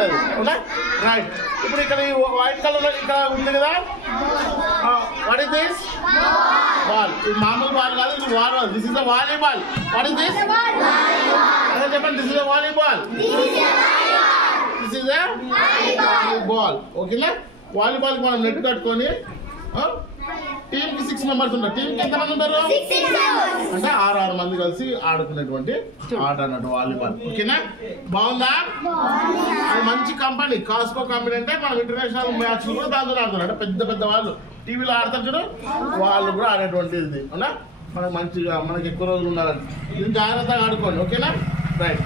ఉంటుంది అవునా రైట్ ఇప్పుడు ఇక్కడ ఈ వైట్ కలర్ ఇక్కడ ఉంది కదా వాట్ ఇస్ దిస్ బాల్ ఇది మామూలు బాల్ కాదు ఇది volleyball this is a volleyball what is this అదే చెప్పండి this is a volleyball this is a volleyball ఓకేనా వాలీబాల్ కి మనం నెట్ కట్టుకొని టీమ్ కి 6 మెంబర్స్ ఉంటారు టీమ్ కి ఎంతమంది ఉంటారు అంటే 6 మంది కలిసి ఆడుకునేటువంటి ఆట అన్నట్టు వాలీబాల్ ఓకేనా బాగుందా అది మంచి కంపెనీ కాస్కో కంపెనీ అంటే మనం ఇంటర్నేషనల్ మ్యాచ్ కూడా దాంట్లో ఆడుతున్నారు అంటే పెద్ద పెద్ద వాళ్ళు టీవీలో ఆడతారు చూడు వాళ్ళు కూడా ఆడేటువంటిది ఇది అవునా మనకు మంచిగా మనకి ఎక్కువ రోజులు ఉండాలని ఇది జాగ్రత్తగా ఆడుకోండి ఓకేనా రైట్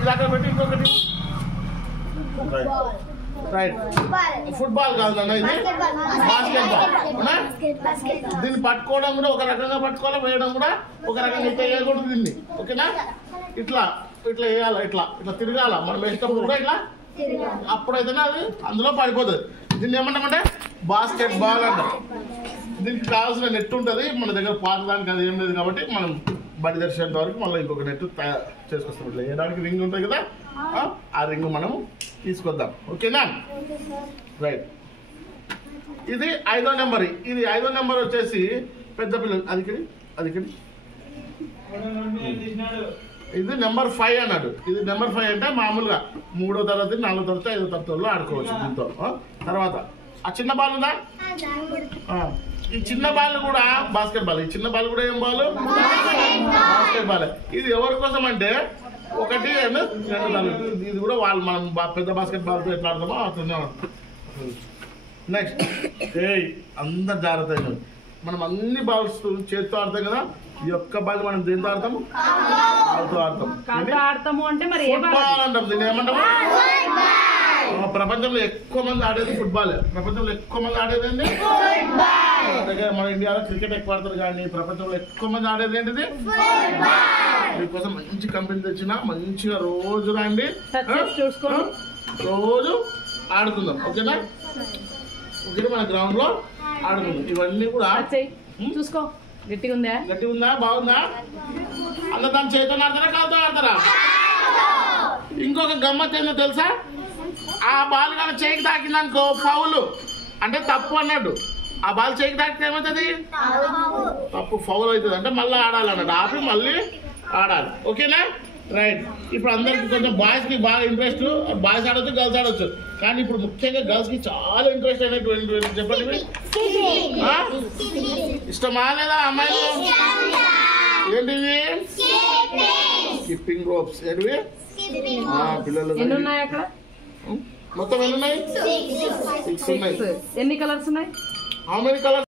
ఇది అక్కడ పెట్టి ఇంకొకటి రైట్ ఫుట్బాల్ కాదు అన్న ఇది బాస్కెట్ బాల్ దీన్ని పట్టుకోవడం కూడా ఒక రకంగా పట్టుకోవాలి వేయడం కూడా ఒక రకంగా ఇట్లా వేయకూడదు దీన్ని ఓకేనా ఇట్లా ఇట్లా వేయాలి ఇట్లా ఇట్లా తిరగాల మనం వేసేటప్పుడు కూడా ఇట్లా అప్పుడైతేనే అది అందులో పడిపోతుంది దీన్ని ఏమంటామంటే బాస్కెట్ బాల్ అంటాం దీనికి కావాల్సిన నెట్ ఉంటుంది మన దగ్గర పాతదానికి అది ఏం లేదు కాబట్టి మనం బడి దర్శనం వరకు మళ్ళీ ఇంకొక నెట్ తయారు చేసుకొస్తాం ఇట్లా వేయడానికి రింగ్ ఉంటుంది కదా ఆ రింగ్ మనం తీసుకొద్దాం ఓకేనా రైట్ ఇది 5వ నెంబర్ ఇది 5వ నెంబర్ వచ్చేసి పెద్ద పిల్లలు అది ఇది నెంబర్ 5 అన్నాడు ఇది నెంబర్ 5 అంటే మామూలుగా 3వ తరగతి 4వ తరగతి 5వ తరగతిలో ఆడుకోవచ్చు దీంతో తర్వాత ఆ చిన్న బాల్ ఉందా ఈ చిన్న బాల్ కూడా బాస్కెట్ బాల్ ఈ చిన్న బాల్ కూడా ఏం బాల్ బాస్కెట్ బాల్ ఇది ఎవరి కోసం అంటే 1 and 2 ఇది కూడా వాళ్ళు మనం పెద్ద బాస్కెట్ బాల్తో ఎట్లా ఆడతామో అట్లా నెక్స్ట్ అందరు జాగ్రత్త మనం అన్ని బాల్స్ చేతితో ఆడతాం కదా ఈ ఒక్క బాల్ మనం దేంతో ఆడతాము బాల్తో ఆడతాము అంటే మరి ఫుట్బాల్ అంటాం దీన్ని ఏమంటాము ప్రపంచంలో ఎక్కువ మంది ఆడేది ఫుట్బాల్ ప్రపంచంలో ఎక్కువ మంది ఆడేది ఏంటి మన ఇండియాలో క్రికెట్ ఎక్కువ ఆడతారు కానీ ప్రపంచంలో ఎక్కువ మంది ఆడేది ఏంటిది మీకోసం మంచి కంపెనీ తెచ్చిన మంచిగా రోజు రండి రోజు ఆడుకుందాం ఓకేనా ఓకే మన గ్రౌండ్ లో ఆడుకుందాం ఇవన్నీ కూడా చూసుకో గట్టిగా ఉందా బాగుందా అన్న దాని చేతితో ఆడతారా కాలుతో ఆడతారా ఇంకొక గమ్మత్ ఏందో తెలుసా ఆ బాల్ కానీ చేయికి తాకిందనుకో ఫౌల్ అంటే తప్పు అన్నాడు ఆ బాల్ చేయికి తాకితే ఏమవుతుంది తప్పు ఫౌల్ అవుతుంది అంటే మళ్ళీ ఆడాలన్నాడు ఆపి మళ్ళీ ఆడాలి ఓకేనా రైట్ ఇప్పుడు అందరికి కొంచెం బాయ్స్ కి బాగా ఇంట్రెస్ట్ బాయ్స్ ఆడొచ్చు గర్ల్స్ ఆడొచ్చు కానీ ఇప్పుడు ముఖ్యంగా గర్ల్స్ కి చాలా ఇంట్రెస్ట్ అయినటువంటి చెప్పండి ఇష్టమా లేదా అమ్మాయిలు ఏంటివి స్కిప్పింగ్ రోప్స్ ఏంటివి పిల్లలు మొత్తం ఎన్ని ఉన్నాయి 6 ఉన్నాయి ఎన్ని కలర్స్ ఉన్నాయి హౌ మెనీ కలర్స్